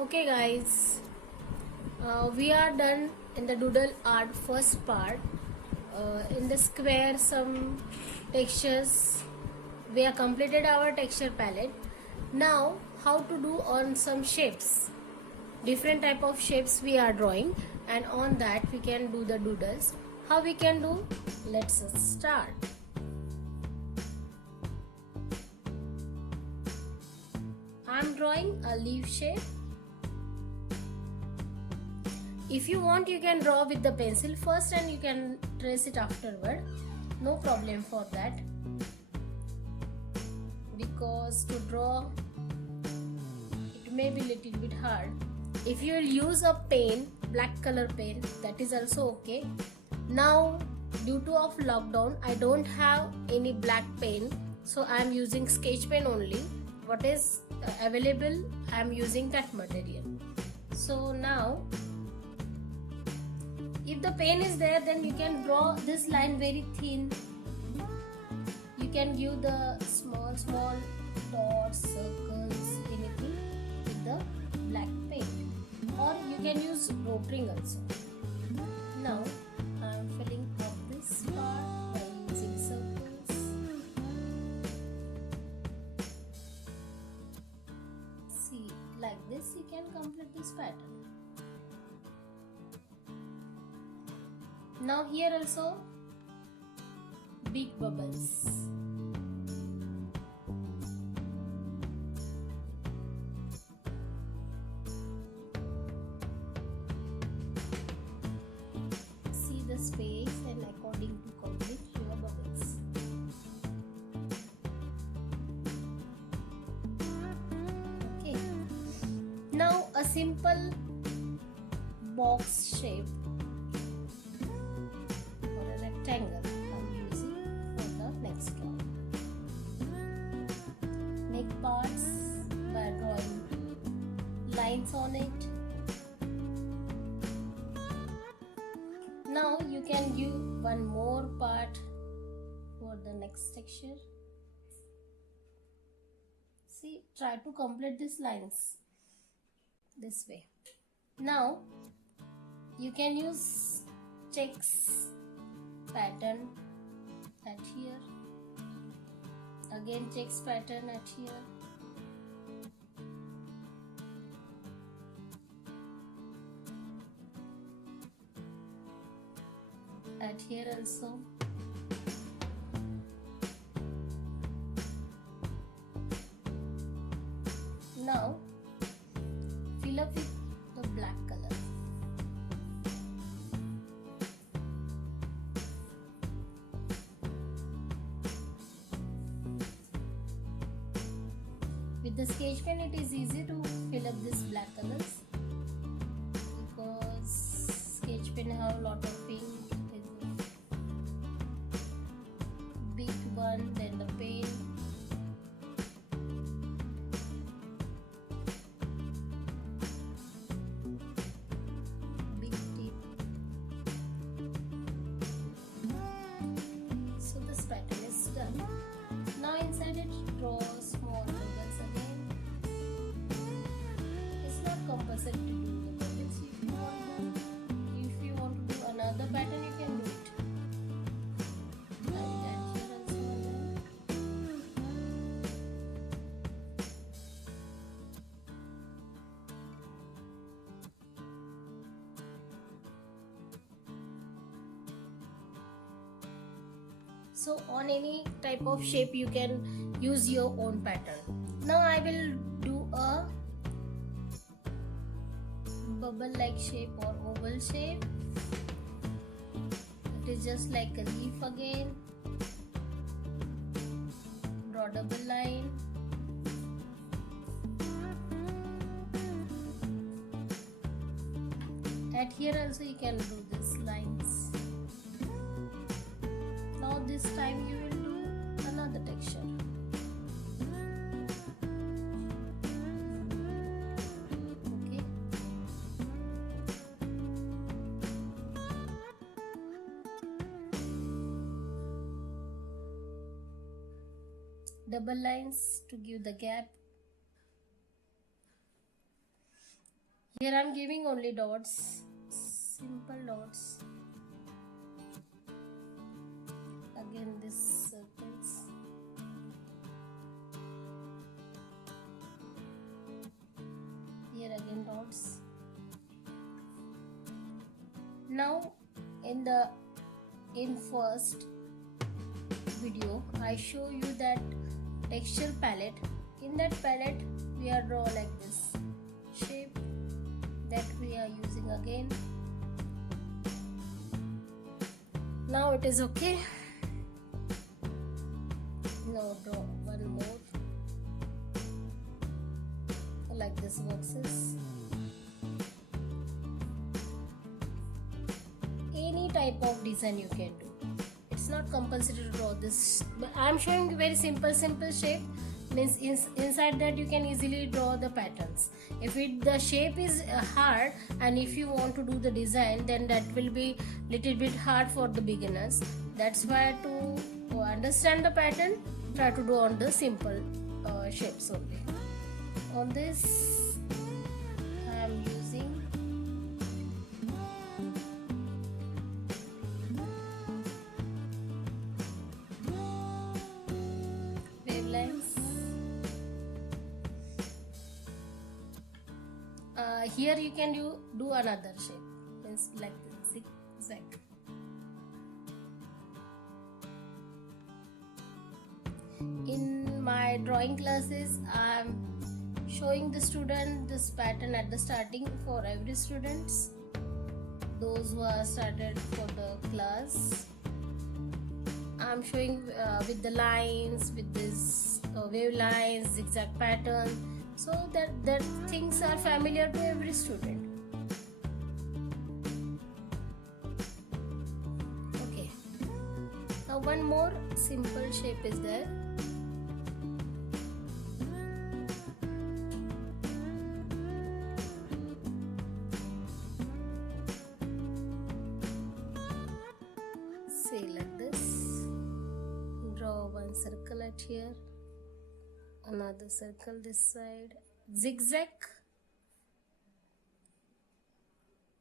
Okay guys, we are done in the doodle art first part. In the square some textures, we have completed our texture palette. Now how to do on some shapes, different type of shapes we are drawing, and on that we can do the doodles. How we can do? Let's start. I'm drawing a leaf shape. If you want, you can draw with the pencil first and you can trace it afterward. No problem for that. Because to draw, it may be little bit hard. If you will use a pen, black color pen, that is also okay. Now, due to of lockdown, I don't have any black pen, so I am using sketch pen only. What is available, I am using that material. So now, if the pen is there, then you can draw this line very thin. You can give the small dots, circles, anything with the black pen, or you can use rotring also. Now I am filling up this part by using circles. See, like this you can complete this pattern. Now here also big bubbles. See the space and according to complete your bubbles. Okay. Now a simple box shape rectangle I'm using for the next drawing. Make parts by drawing lines on it. Now you can give one more part for the next texture. See, try to complete these lines this way. Now you can use checks pattern at here, again checks pattern at here, at here also. Now fill up with the black color. With the sketch pen it is easy to fill up this black colors because sketch pen have a lot of pink. Big one, then the pen. Big tip. So this pattern is done. Now inside it draw small bubbles again. It's not compulsory to do the bubbles. If you want to do another pattern, you can do it. Like that here also. So on any type of shape you can use your own pattern. Now I will do a bubble like shape or oval shape. It is just like a leaf again. Draw double line. At here also you can do these lines. Now this time you will do another texture. Okay. Double lines to give the gap. Here I am giving only dots, simple dots. Again this circles. Here again dots. Now in first video I show you that texture palette. In that palette we are draw like this shape that we are using again. Now it is okay. Now draw one more like this boxes. Any type of design you can do. It's not compulsory to draw this. I am showing very simple shape. Means inside that you can easily draw the patterns. If the shape is hard and if you want to do the design, then that will be little bit hard for the beginners. That's why to understand the pattern, try to do on the simple shapes only. On this I am using wavelines. Here you can do another shape, means like this zigzag. In my drawing classes I am showing the student this pattern at the starting for every students, those who are started for the class. I am showing with the lines, with this wave lines, zigzag pattern, so that things are familiar to every student. Okay, now one more simple shape is there. Say like this. Draw one circle at here, another circle this side,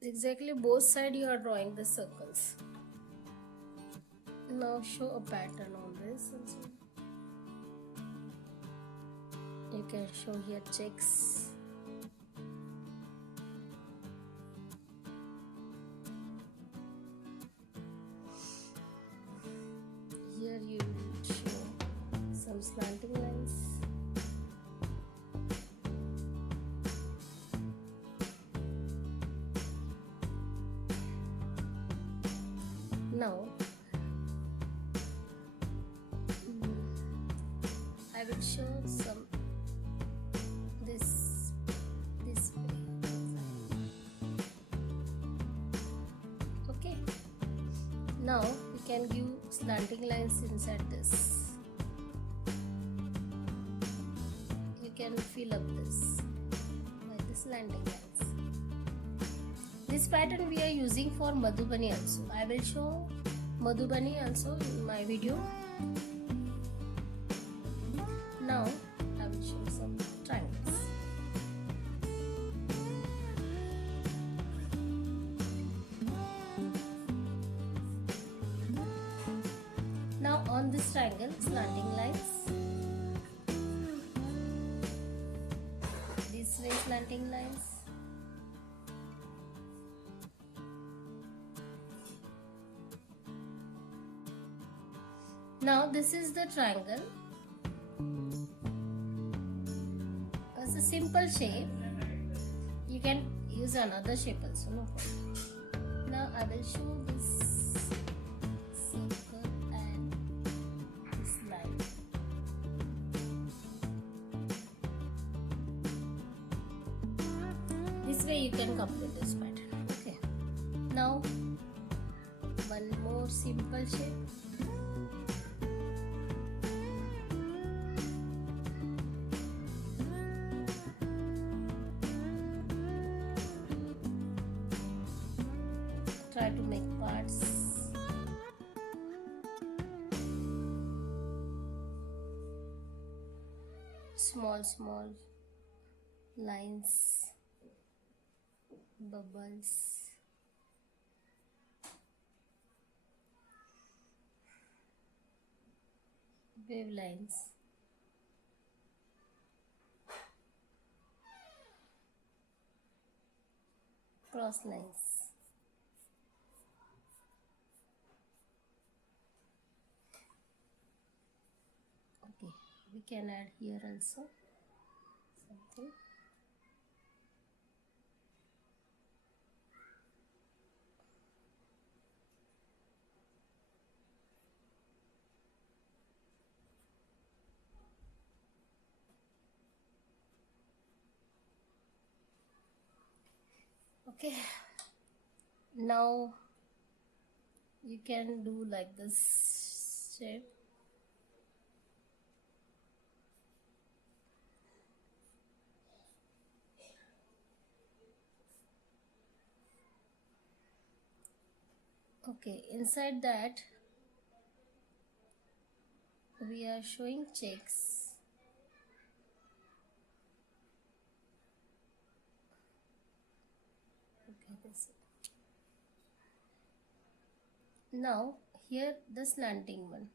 exactly both sides you are drawing the circles. Now show a pattern on this also. You can show here checks. Here you will show some slanting lines. Now I will show some this way. Okay, now you can give slanting lines inside this. You can fill up this by the slanting lines. This pattern we are using for Madhubani also. I will show Madhubani also in my video. Now I will show some triangles. Now on this triangle, slanting lines. This way slanting lines. Now this is the triangle. It's a simple shape. You can use another shape also, no problem. Now I will show this circle and this line. This way you can complete this pattern. Okay. Now one more simple shape. Try to make parts. Small lines. bubbles, wave lines, cross lines. Okay, we can add here also something. Okay, now you can do like this shape. Okay, inside that we are showing checks. Okay, this. Now here the slanting one.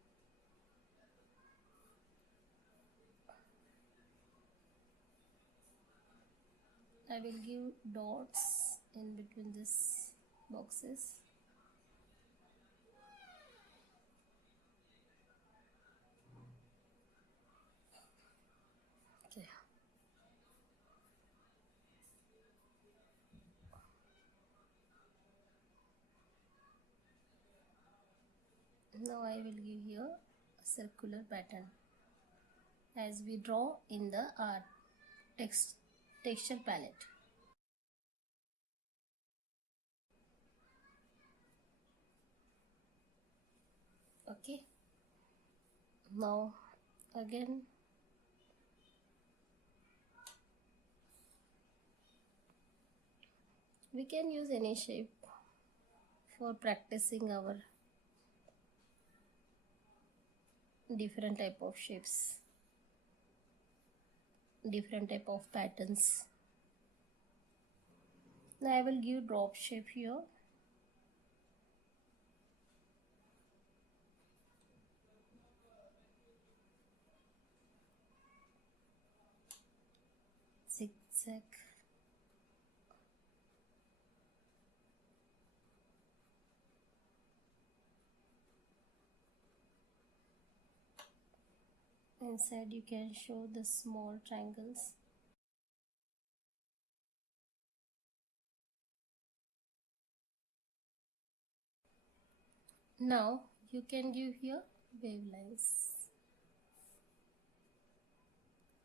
I will give dots in between these boxes. Okay. Now I will give here a circular pattern as we draw in the art texture palette. Okay. Now again we can use any shape for practicing our different type of shapes, different type of patterns. Now I will give drop shape here. Zigzag. Inside you can show the small triangles. Now you can give here wave lines,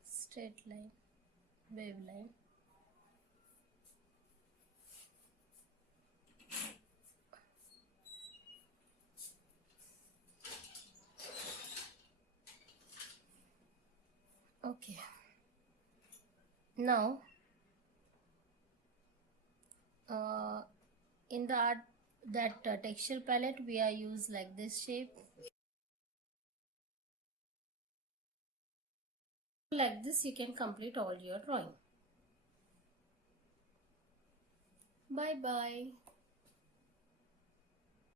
straight line, wave line. Okay. Now in the art that texture palette we are use like this shape. Like this you can complete all your drawing. Bye bye.